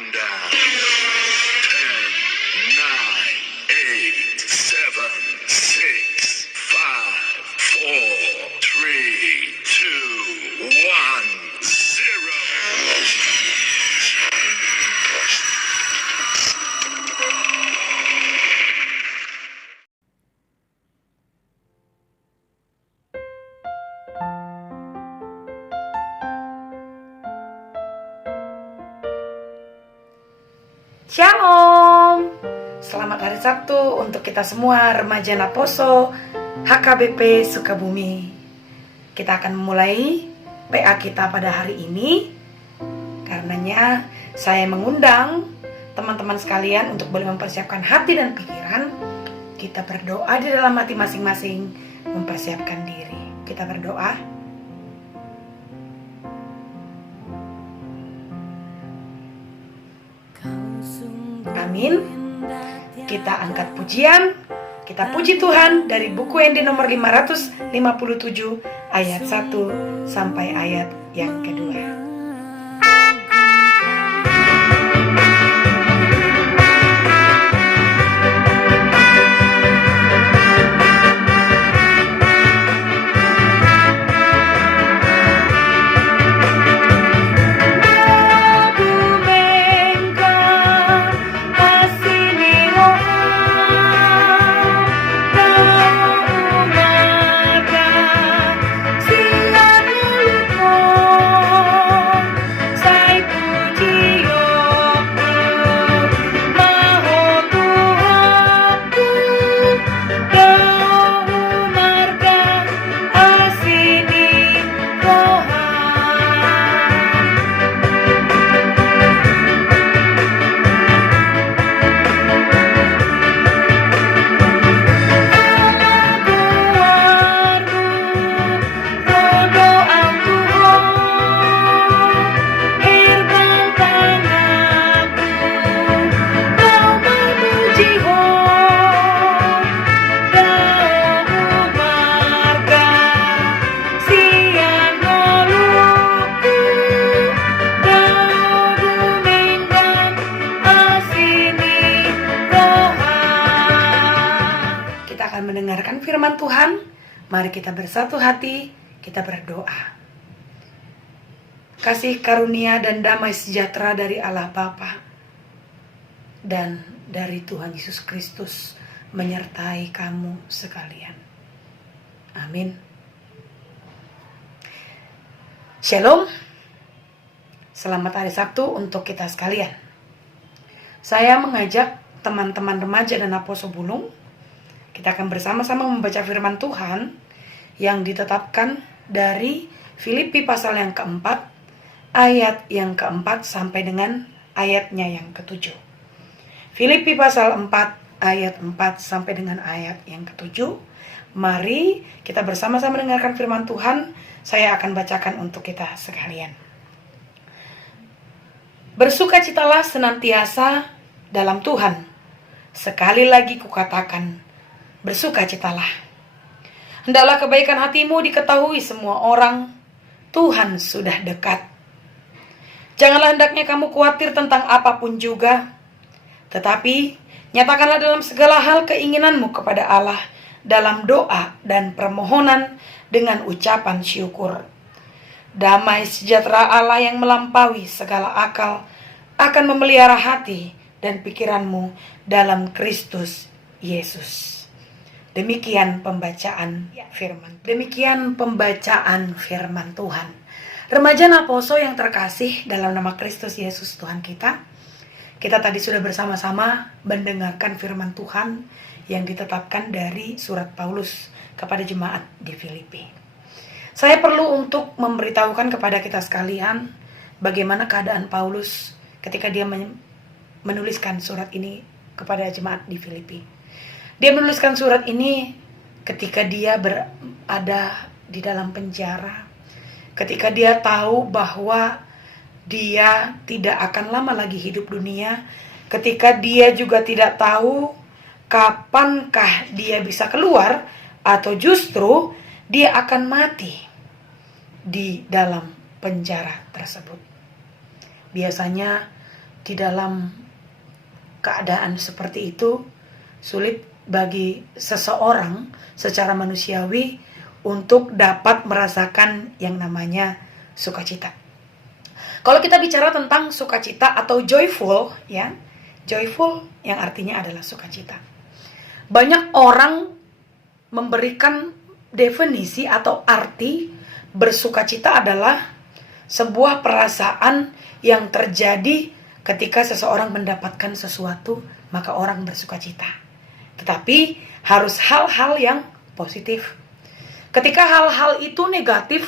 Countdown. 10, 9, 8, 7, 6, 5, 4, 3, 2, 1, 0. Shalom. Selamat hari Sabtu untuk kita semua remaja Naposo HKBP Sukabumi. Kita akan memulai PA kita pada hari ini. Karenanya saya mengundang teman-teman sekalian untuk boleh mempersiapkan hati dan pikiran. Kita berdoa di dalam hati masing-masing, mempersiapkan diri. Kita berdoa. Amin. Kita angkat pujian. Kita puji Tuhan dari buku yang di nomor 557 ayat 1 sampai ayat yang kedua. Mendengarkan firman Tuhan, mari kita bersatu hati, kita berdoa. Kasih karunia dan damai sejahtera dari Allah Bapa dan dari Tuhan Yesus Kristus menyertai kamu sekalian. Amin. Shalom. Selamat hari Sabtu untuk kita sekalian. Saya mengajak teman-teman remaja dan Naposo Bulung. Kita akan bersama-sama membaca firman Tuhan yang ditetapkan dari Filipi pasal yang keempat, ayat yang keempat sampai dengan ayatnya yang ketujuh. Filipi pasal 4, ayat 4 sampai dengan ayat yang ketujuh. Mari kita bersama-sama mendengarkan firman Tuhan. Saya akan bacakan untuk kita sekalian. Bersukacitalah senantiasa dalam Tuhan. Sekali lagi kukatakan, bersukacitalah. Hendaklah kebaikan hatimu diketahui semua orang. Tuhan sudah dekat. Janganlah hendaknya kamu khawatir tentang apapun juga, tetapi nyatakanlah dalam segala hal keinginanmu kepada Allah dalam doa dan permohonan dengan ucapan syukur. Damai sejahtera Allah yang melampaui segala akal akan memelihara hati dan pikiranmu dalam Kristus Yesus. Demikian pembacaan firman. Demikian pembacaan firman Tuhan. Remaja Naposo yang terkasih dalam nama Kristus Yesus Tuhan kita. Kita tadi sudah bersama-sama mendengarkan firman Tuhan yang ditetapkan dari surat Paulus kepada jemaat di Filipi. Saya perlu untuk memberitahukan kepada kita sekalian bagaimana keadaan Paulus ketika dia menuliskan surat ini kepada jemaat di Filipi. Dia menuliskan surat ini ketika dia berada di dalam penjara. Ketika dia tahu bahwa dia tidak akan lama lagi hidup dunia. Ketika dia juga tidak tahu kapankah dia bisa keluar, atau justru dia akan mati di dalam penjara tersebut. Biasanya di dalam keadaan seperti itu, sulit bagi seseorang secara manusiawi untuk dapat merasakan yang namanya sukacita. Kalau kita bicara tentang sukacita atau joyful, ya, joyful yang artinya adalah sukacita. Banyak orang memberikan definisi atau arti bersukacita adalah sebuah perasaan yang terjadi ketika seseorang mendapatkan sesuatu, maka orang bersukacita. Tetapi harus hal-hal yang positif. Ketika hal-hal itu negatif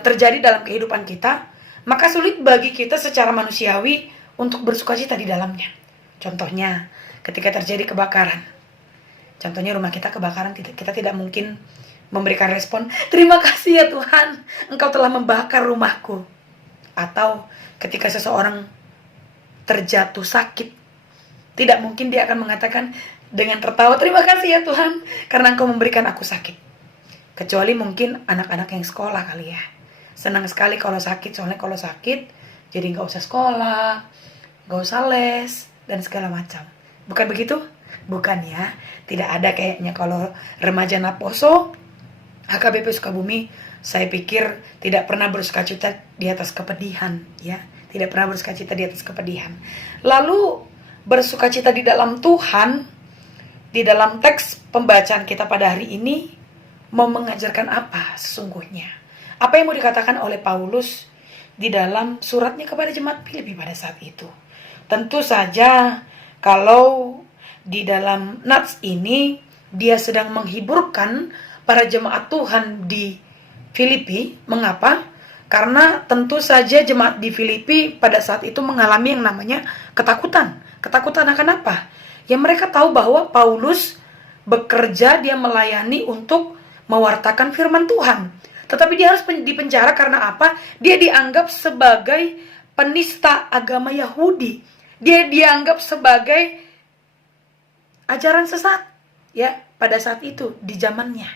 terjadi dalam kehidupan kita, maka sulit bagi kita secara manusiawi untuk bersukacita di dalamnya. Contohnya, ketika terjadi kebakaran. Contohnya rumah kita kebakaran, kita tidak mungkin memberikan respon, "Terima kasih ya Tuhan, Engkau telah membakar rumahku." Atau ketika seseorang terjatuh sakit, tidak mungkin dia akan mengatakan dengan tertawa, "Terima kasih ya Tuhan, karena Engkau memberikan aku sakit." Kecuali mungkin anak-anak yang sekolah kali ya. Senang sekali kalau sakit, soalnya kalau sakit jadi nggak usah sekolah, nggak usah les, dan segala macam. Bukan begitu? Bukan ya. Tidak ada kayaknya kalau remaja Naposo, HKBP Sukabumi, saya pikir tidak pernah bersukacita di atas kepedihan, ya. Tidak pernah bersukacita di atas kepedihan. Lalu bersukacita di dalam Tuhan, di dalam teks pembacaan kita pada hari ini, mau mengajarkan apa sesungguhnya? Apa yang mau dikatakan oleh Paulus di dalam suratnya kepada jemaat Filipi pada saat itu? Tentu saja kalau di dalam nats ini dia sedang menghiburkan para jemaat Tuhan di Filipi. Mengapa? Karena tentu saja jemaat di Filipi pada saat itu mengalami yang namanya ketakutan. Ketakutan akan apa? Ya mereka tahu bahwa Paulus bekerja, dia melayani untuk mewartakan firman Tuhan. Tetapi dia harus dipenjara karena apa? Dia dianggap sebagai penista agama Yahudi. Dia dianggap sebagai ajaran sesat, ya, pada saat itu di zamannya.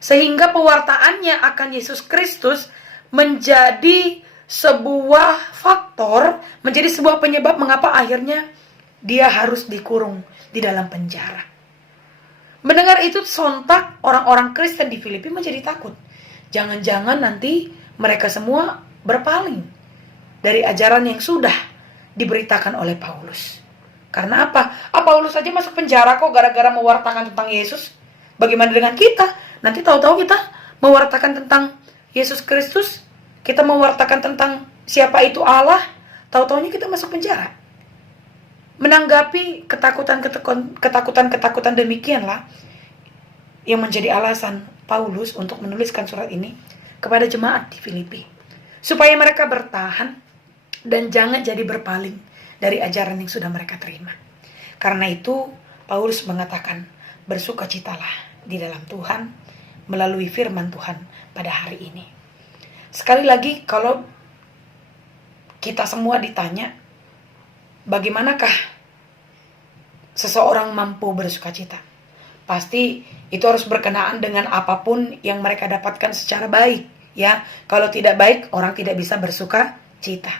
Sehingga pewartaannya akan Yesus Kristus menjadi sebuah faktor, menjadi sebuah penyebab mengapa akhirnya dia harus dikurung di dalam penjara. Mendengar itu sontak orang-orang Kristen di Filipi menjadi takut. Jangan-jangan nanti mereka semua berpaling dari ajaran yang sudah diberitakan oleh Paulus. Karena apa? Paulus saja masuk penjara kok gara-gara mewartakan tentang Yesus. Bagaimana dengan kita? Nanti tahu-tahu kita mewartakan tentang Yesus Kristus, kita mewartakan tentang siapa itu Allah, tahu-tahunya kita masuk penjara. Menanggapi ketakutan demikianlah yang menjadi alasan Paulus untuk menuliskan surat ini kepada jemaat di Filipi, supaya mereka bertahan dan jangan jadi berpaling dari ajaran yang sudah mereka terima. Karena itu Paulus mengatakan, bersukacitalah di dalam Tuhan melalui firman Tuhan pada hari ini. Sekali lagi, kalau kita semua ditanya, bagaimanakah seseorang mampu bersukacita? Pasti itu harus berkenaan dengan apapun yang mereka dapatkan secara baik, ya. Kalau tidak baik, orang tidak bisa bersukacita.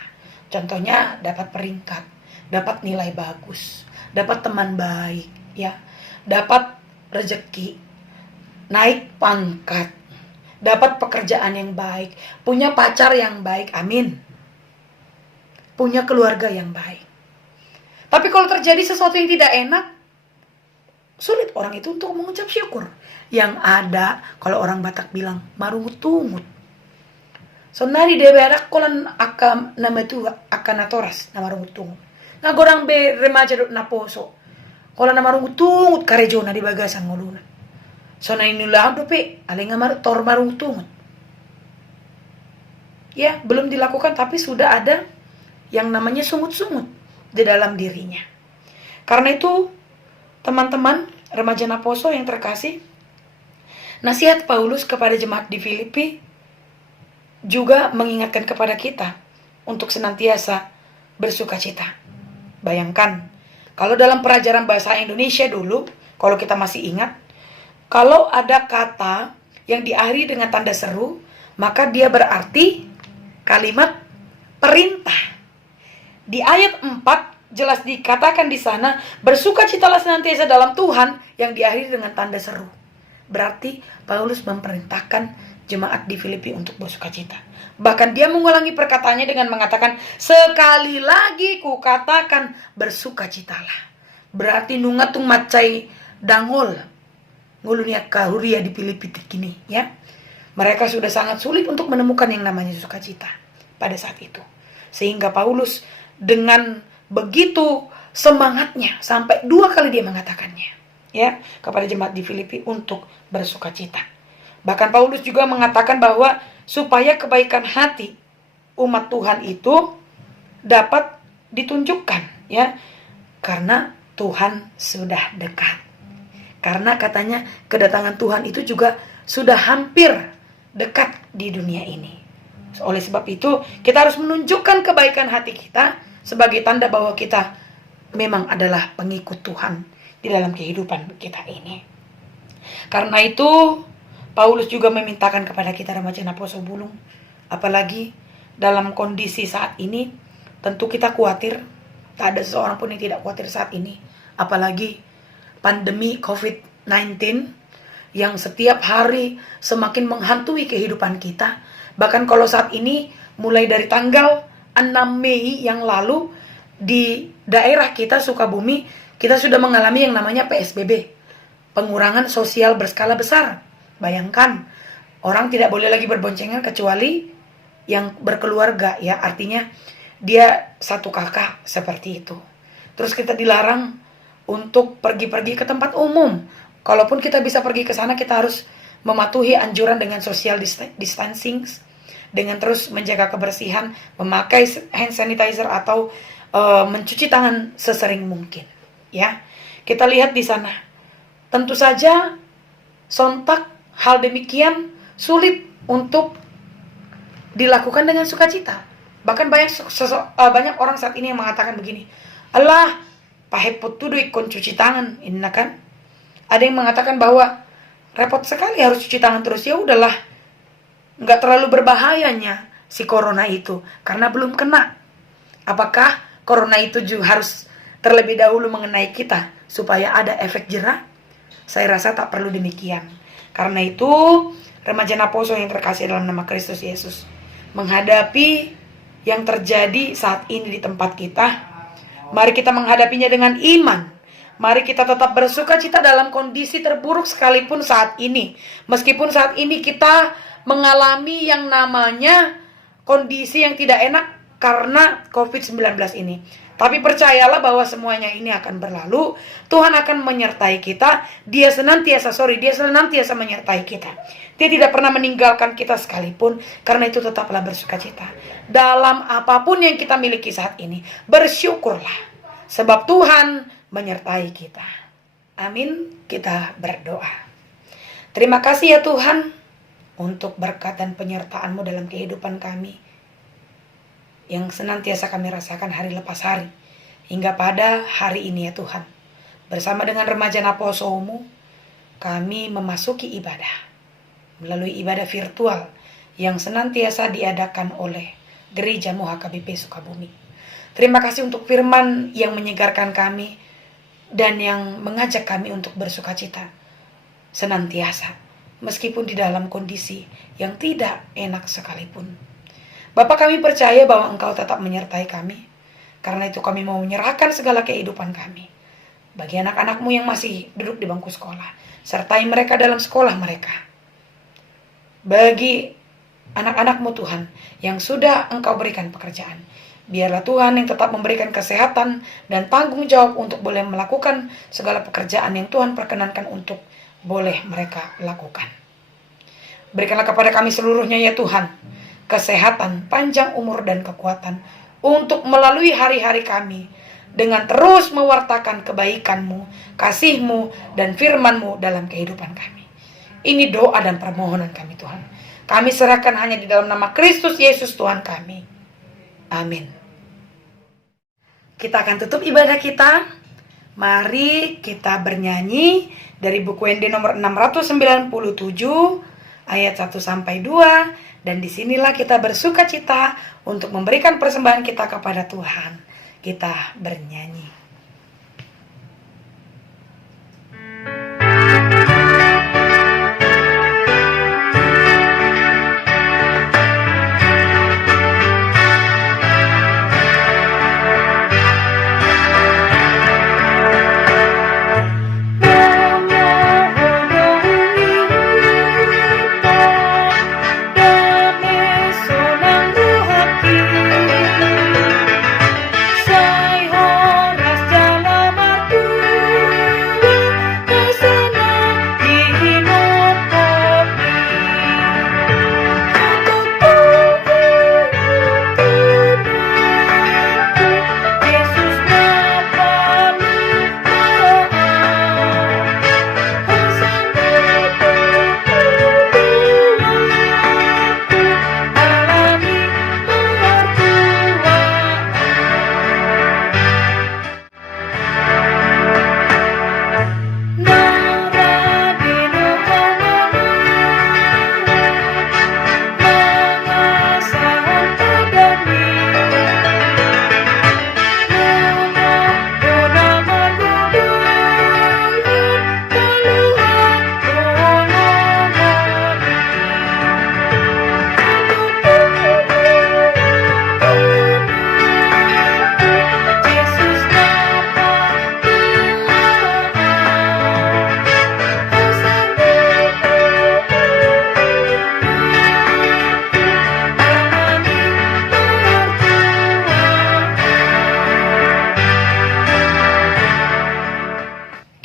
Contohnya dapat peringkat, dapat nilai bagus, dapat teman baik, ya, dapat rezeki, naik pangkat, dapat pekerjaan yang baik, punya pacar yang baik, amin, punya keluarga yang baik. Tapi kalau terjadi sesuatu yang tidak enak, sulit orang itu untuk mengucap syukur. Yang ada, kalau orang Batak bilang, marungut tungut. So nari deberak kolan akan nama itu akan atoras nama marungut tungut. Nah gorang be remaja na poso. Kolan nama marungut tungut karejona di bagasan ngoluna. So na inilah dope aling tor marungut tungut. Ya, belum dilakukan tapi sudah ada yang namanya sungut-sungut di dalam dirinya. Karena itu, teman-teman remaja Naposo yang terkasih, nasihat Paulus kepada jemaat di Filipi juga mengingatkan kepada kita untuk senantiasa bersukacita. Bayangkan, kalau dalam pelajaran bahasa Indonesia dulu, kalau kita masih ingat, kalau ada kata yang diakhiri dengan tanda seru, maka dia berarti kalimat perintah. Di ayat 4 jelas dikatakan di sana, bersukacitalah senantiasa dalam Tuhan, yang diakhiri dengan tanda seru. Berarti Paulus memerintahkan jemaat di Filipi untuk bersukacita. Bahkan dia mengulangi perkataannya dengan mengatakan, sekali lagi kukatakan bersukacitalah. Berarti nungatung macai dangol ngulunia kahuria di Filipi gini ya. Mereka sudah sangat sulit untuk menemukan yang namanya sukacita pada saat itu. Sehingga Paulus dengan begitu semangatnya sampai 2 kali dia mengatakannya ya kepada jemaat di Filipi untuk bersukacita. Bahkan Paulus juga mengatakan bahwa supaya kebaikan hati umat Tuhan itu dapat ditunjukkan ya, karena Tuhan sudah dekat. Karena katanya kedatangan Tuhan itu juga sudah hampir dekat di dunia ini. Oleh sebab itu kita harus menunjukkan kebaikan hati kita sebagai tanda bahwa kita memang adalah pengikut Tuhan di dalam kehidupan kita ini. Karena itu Paulus juga memintakan kepada kita remaja Poso Bulung, apalagi dalam kondisi saat ini, tentu kita khawatir. Tak ada seorang pun yang tidak khawatir saat ini, apalagi pandemi COVID-19 yang setiap hari semakin menghantui kehidupan kita. Bahkan kalau saat ini mulai dari tanggal 6 Mei yang lalu di daerah kita Sukabumi, kita sudah mengalami yang namanya PSBB, pengurangan sosial berskala besar. Bayangkan, orang tidak boleh lagi berboncengan kecuali yang berkeluarga ya, artinya dia satu kakak seperti itu. Terus kita dilarang untuk pergi-pergi ke tempat umum. Kalaupun kita bisa pergi ke sana, kita harus mematuhi anjuran dengan social distancing, dengan terus menjaga kebersihan, memakai hand sanitizer atau mencuci tangan sesering mungkin. Ya, kita lihat di sana. Tentu saja sontak hal demikian sulit untuk dilakukan dengan sukacita. Bahkan banyak orang saat ini yang mengatakan begini, Allah, pahepot tuh ikon cuci tangan, ini kan. Ada yang mengatakan bahwa repot sekali harus cuci tangan terus. Ya udahlah, nggak terlalu berbahayanya si corona itu karena belum kena. Apakah corona itu juga harus terlebih dahulu mengenai kita supaya ada efek jerah? Saya rasa tak perlu demikian. Karena itu remaja Naposo yang terkasih dalam nama Kristus Yesus, menghadapi yang terjadi saat ini di tempat kita, mari kita menghadapinya dengan iman. Mari kita tetap bersukacita dalam kondisi terburuk sekalipun saat ini. Meskipun saat ini kita mengalami yang namanya kondisi yang tidak enak karena COVID-19 ini. Tapi percayalah bahwa semuanya ini akan berlalu. Tuhan akan menyertai kita. Dia senantiasa menyertai kita. Dia tidak pernah meninggalkan kita sekalipun. Karena itu tetaplah bersukacita dalam apapun yang kita miliki saat ini. Bersyukurlah, sebab Tuhan menyertai kita. Amin. Kita berdoa. Terima kasih ya Tuhan untuk berkat dan penyertaan-Mu dalam kehidupan kami, yang senantiasa kami rasakan hari lepas hari, hingga pada hari ini ya Tuhan. Bersama dengan remaja Naposo-Mu, kami memasuki ibadah, melalui ibadah virtual yang senantiasa diadakan oleh Gereja-Mu HKBP Sukabumi. Terima kasih untuk firman yang menyegarkan kami, dan yang mengajak kami untuk bersukacita senantiasa, meskipun di dalam kondisi yang tidak enak sekalipun. Bapa, kami percaya bahwa Engkau tetap menyertai kami. Karena itu kami mau menyerahkan segala kehidupan kami bagi anak-anak-Mu yang masih duduk di bangku sekolah. Sertai mereka dalam sekolah mereka. Bagi anak-anak-Mu Tuhan yang sudah Engkau berikan pekerjaan, biarlah Tuhan yang tetap memberikan kesehatan dan tanggung jawab untuk boleh melakukan segala pekerjaan yang Tuhan perkenankan untuk boleh mereka lakukan. Berikanlah kepada kami seluruhnya ya Tuhan, kesehatan, panjang umur dan kekuatan untuk melalui hari-hari kami dengan terus mewartakan kebaikan-Mu, kasih-Mu, dan firman-Mu dalam kehidupan kami. Ini doa dan permohonan kami Tuhan. Kami serahkan hanya di dalam nama Kristus Yesus Tuhan kami. Amin. Kita akan tutup ibadah kita. Mari kita bernyanyi dari buku ND nomor 697 ayat 1-2, dan disinilah kita bersukacita untuk memberikan persembahan kita kepada Tuhan. kita bernyanyi.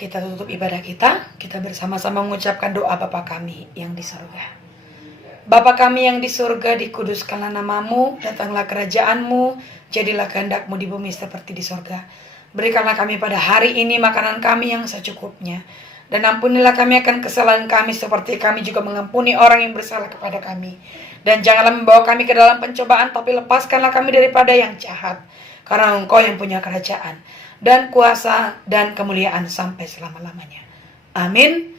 Kita tutup ibadah kita bersama-sama mengucapkan doa Bapa kami yang di surga. Bapa kami yang di surga, dikuduskanlah namamu, datanglah kerajaanmu, jadilah kehendakmu di bumi seperti di surga. Berikanlah kami pada hari ini makanan kami yang secukupnya, dan ampunilah kami akan kesalahan kami seperti kami juga mengampuni orang yang bersalah kepada kami. Dan janganlah membawa kami ke dalam pencobaan, tapi lepaskanlah kami daripada yang jahat, karena Engkau yang punya kerajaan dan kuasa dan kemuliaan sampai selama-lamanya. Amin.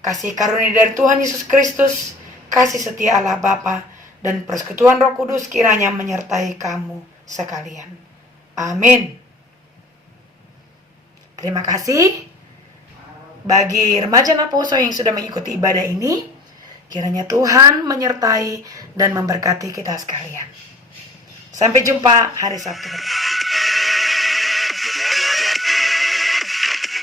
Kasih karunia dari Tuhan Yesus Kristus, kasih setia Allah Bapa, dan persekutuan Roh Kudus kiranya menyertai kamu sekalian. Amin. Terima kasih bagi remaja Naposo yang sudah mengikuti ibadah ini. Kiranya Tuhan menyertai dan memberkati kita sekalian. Sampai jumpa hari Sabtu depan.